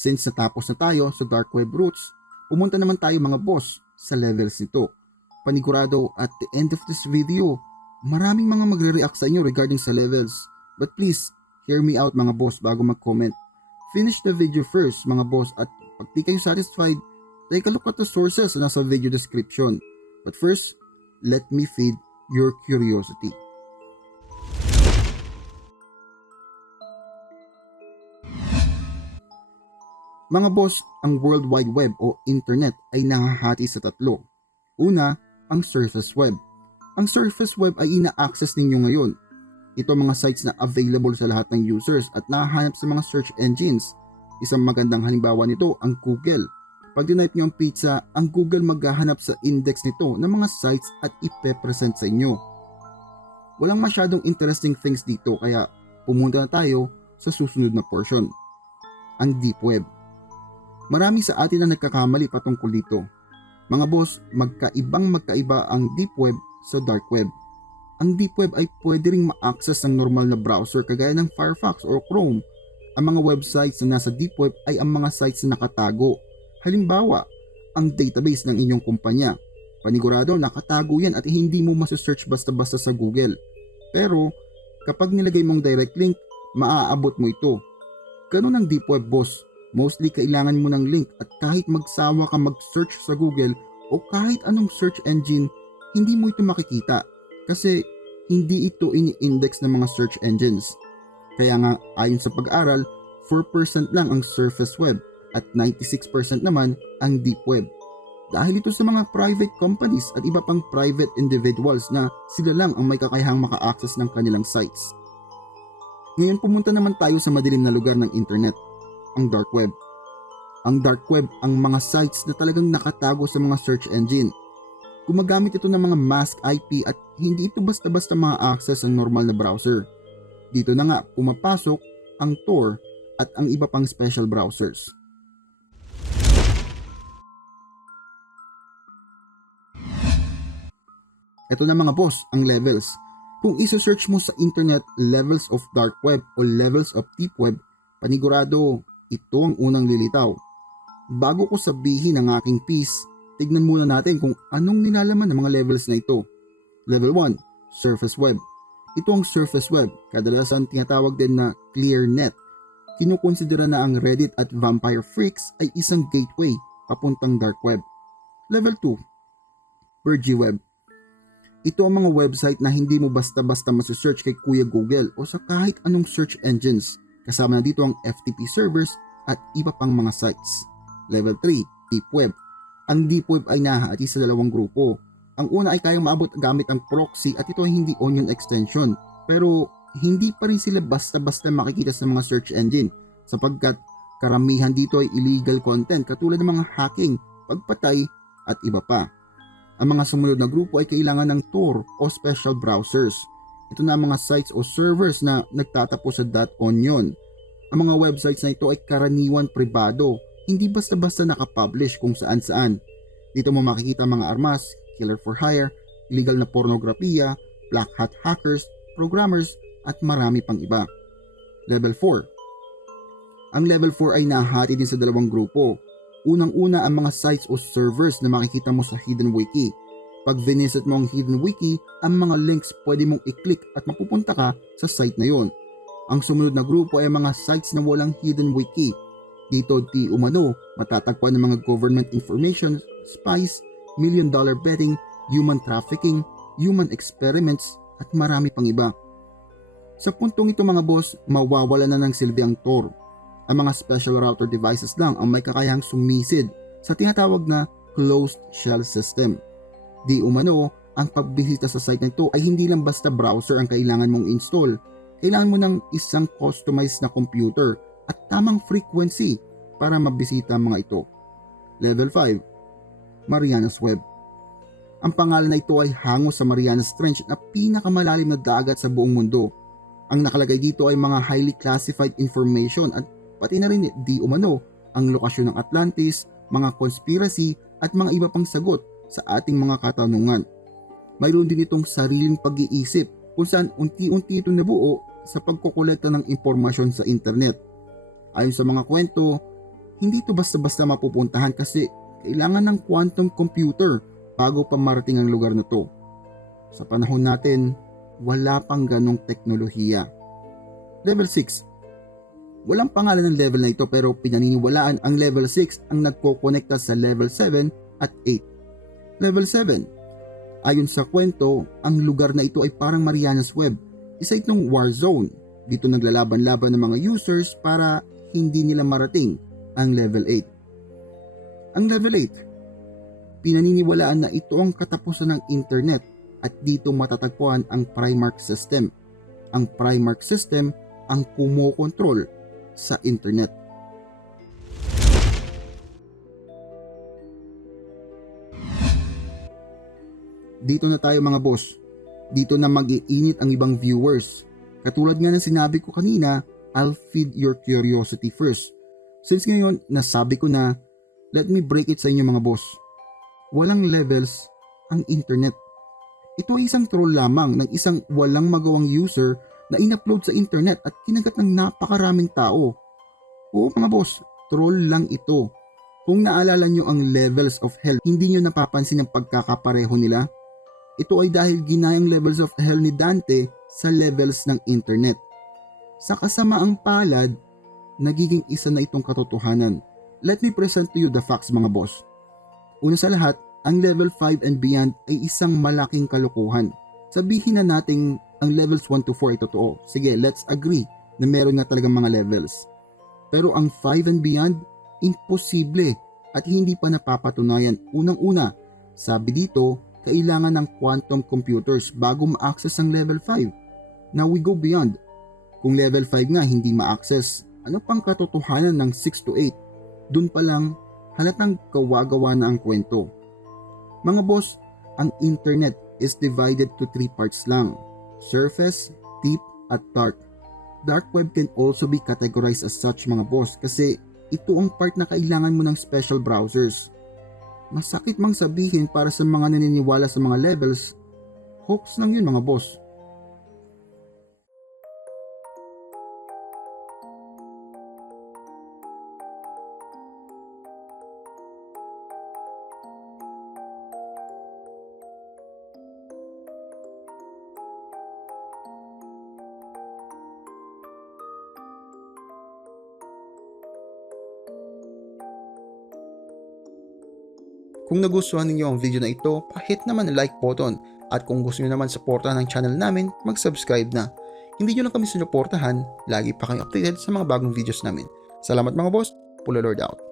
Since natapos na tayo sa dark web roots, pumunta naman tayo mga boss sa levels nito. Panigurado at the end of this video, maraming mga magre-react sa inyo regarding sa levels. But please, hear me out mga boss bago mag-comment. Finish the video first mga boss at pag di kayo satisfied, take a look at the sources na nasa video description. But first, let me feed your curiosity. Mga boss, ang World Wide Web o Internet ay nahahati sa tatlo. Una, ang Surface Web. Ang Surface Web ay ina-access ninyo ngayon. Ito mga sites na available sa lahat ng users at nahahanap sa mga search engines. Isang magandang halimbawa nito ang Google. Pag tinype nyo ang pizza, ang Google maghahanap sa index nito ng mga sites at ipe-present sa inyo. Walang masyadong interesting things dito kaya pumunta na tayo sa susunod na portion. Ang Deep Web. Marami sa atin na nagkakamali patungkol dito. Mga boss, magkaiba ang Deep Web sa Dark Web. Ang Deep Web ay pwede ring ma-access ng normal na browser kagaya ng Firefox or Chrome. Ang mga websites na nasa Deep Web ay ang mga sites na nakatago. Halimbawa, ang database ng inyong kumpanya. Panigurado nakatago yan at hindi mo masasearch basta-basta sa Google. Pero kapag nilagay mong direct link, maaabot mo ito. Ganun ang Deep Web boss. Mostly kailangan mo ng link at kahit magsawa ka mag-search sa Google o kahit anong search engine, hindi mo ito makikita kasi hindi ito ini-index ng mga search engines. Kaya nga ayon sa pag-aral, 4% lang ang surface web at 96% naman ang deep web. Dahil ito sa mga private companies at iba pang private individuals na sila lang ang may kakayahang maka-access ng kanilang sites. Ngayon pumunta naman tayo sa madilim na lugar ng internet. Ang dark web. Ang dark web ang mga sites na talagang nakatago sa mga search engine. Gumagamit ito ng mga mask IP at hindi ito basta-basta ma-access ang normal na browser. Dito na nga pumapasok ang Tor at ang iba pang special browsers. Ito na mga boss, ang levels. Kung iso-search mo sa internet levels of dark web o levels of deep web, panigurado ito ang unang lilitaw. Bago ko sabihin ang aking piece, tignan muna natin kung anong nilalaman ng mga levels na ito. Level 1, Surface Web. Ito ang Surface Web, kadalasan tinatawag din na ClearNet. Kinukonsidera na ang Reddit at Vampire Freaks ay isang gateway papuntang Dark Web. Level 2, Purgy Web. Ito ang mga website na hindi mo basta-basta masasearch kay Kuya Google o sa kahit anong search engines. Kasama na dito ang FTP servers at iba pang mga sites. Level 3, Deep Web. Ang Deep Web ay nahahati sa dalawang grupo. Ang una ay kayang maabot gamit ang proxy at ito ay hindi onion extension. Pero hindi pa rin sila basta-basta makikita sa mga search engine sapagkat karamihan dito ay illegal content katulad ng mga hacking, pagpatay at iba pa. Ang mga sumunod na grupo ay kailangan ng Tor o special browsers. Ito na ang mga sites o servers na nagtatapos sa .onion. Ang mga websites na ito ay karaniwan pribado, hindi basta-basta nakapublish kung saan-saan. Dito mo makikita mga armas, killer for hire, illegal na pornografiya, black hat hackers, programmers at marami pang iba. Level 4. Ang level 4 ay nahati din sa dalawang grupo. Unang-una ang mga sites o servers na makikita mo sa Hidden Wiki. Pag visit mo ang Hidden Wiki, ang mga links pwede mong i-click at mapupunta ka sa site na yon. Ang sumunod na grupo ay mga sites na walang Hidden Wiki. Dito di umano matatagpuan ng mga government information, spies, million-dollar betting, human trafficking, human experiments at marami pang iba. Sa puntong ito mga boss, mawawala na ng silbi ang Tor. Ang mga special router devices lang ang may kakayahang sumisid sa tinatawag na closed shell system. Di umano, ang pagbisita sa site na ito ay hindi lang basta browser ang kailangan mong install. Kailangan mo ng isang customized na computer at tamang frequency para mabisita ang mga ito. Level 5, Marianas Web. Ang pangalan na ito ay hango sa Marianas Trench na pinakamalalim na dagat sa buong mundo. Ang nakalagay dito ay mga highly classified information at pati na rin di umano ang lokasyon ng Atlantis, mga conspiracy at mga iba pang sagot sa ating mga katanungan. Mayroon din itong sariling pag-iisip kung saan unti-unti ito nabuo sa pagkukolekta ng impormasyon sa internet. Ayon sa mga kwento, Hindi ito basta-basta mapupuntahan kasi kailangan ng quantum computer bago pa marating ang lugar na to. Sa panahon natin, wala pang ganong teknolohiya. Level 6. Walang pangalan ng level na ito pero pinaniniwalaan ang level 6 ang nagkokonekta sa level 7 at 8. Level 7. Ayon sa kwento, ang lugar na ito ay parang Marianas Web. Isa itong war zone. Dito naglalaban-laban ng mga users para hindi nila marating ang level 8. Ang level 8. Pinaniniwalaan na ito ang katapusan ng internet at dito matatagpuan ang Primarch System. Ang Primarch System ang kumokontrol sa internet. Dito na tayo mga boss. Dito na mag-iinit ang ibang viewers. Katulad nga ng sinabi ko kanina, I'll feed your curiosity first. Since ngayon, nasabi ko na, let me break it sa inyo mga boss. Walang levels ang internet. Ito ay isang troll lamang ng isang walang magawang user na in-upload sa internet at kinagat ng napakaraming tao. Oo mga boss, troll lang ito. Kung naalala nyo ang levels of hell, hindi nyo napapansin ang pagkakapareho nila? Ito ay dahil ginayang levels of hell ni Dante sa levels ng internet. Sa kasamaang palad, nagiging isa na itong katotohanan. Let me present to you the facts mga boss. Una sa lahat, ang level 5 and beyond ay isang malaking kalokohan. Sabihin na nating ang levels 1 to 4 ay totoo. Sige, let's agree na meron nga talagang mga levels. Pero ang 5 and beyond, imposible at hindi pa napapatunayan. Unang-una, sabi dito, kailangan ng quantum computers bago ma-access ang level 5. Now we go beyond. Kung level 5 nga hindi ma-access, ano pang katotohanan ng 6 to 8? Dun pa lang, halatang kawagawa na ang kwento. Mga boss, ang internet is divided to 3 parts lang. Surface, deep, at dark. Dark web can also be categorized as such mga boss kasi ito ang part na kailangan mo ng special browsers. Masakit mang sabihin para sa mga naniniwala sa mga levels, hoax lang yun mga boss. Kung nagustuhan ninyo ang video na ito, pa-hit naman ang like button. At kung gusto niyo naman suportahan ang channel namin, mag-subscribe na. Hindi nyo lang kami sinuportahan, lagi pa kayo updated sa mga bagong videos namin. Salamat mga boss, Pula Lord out.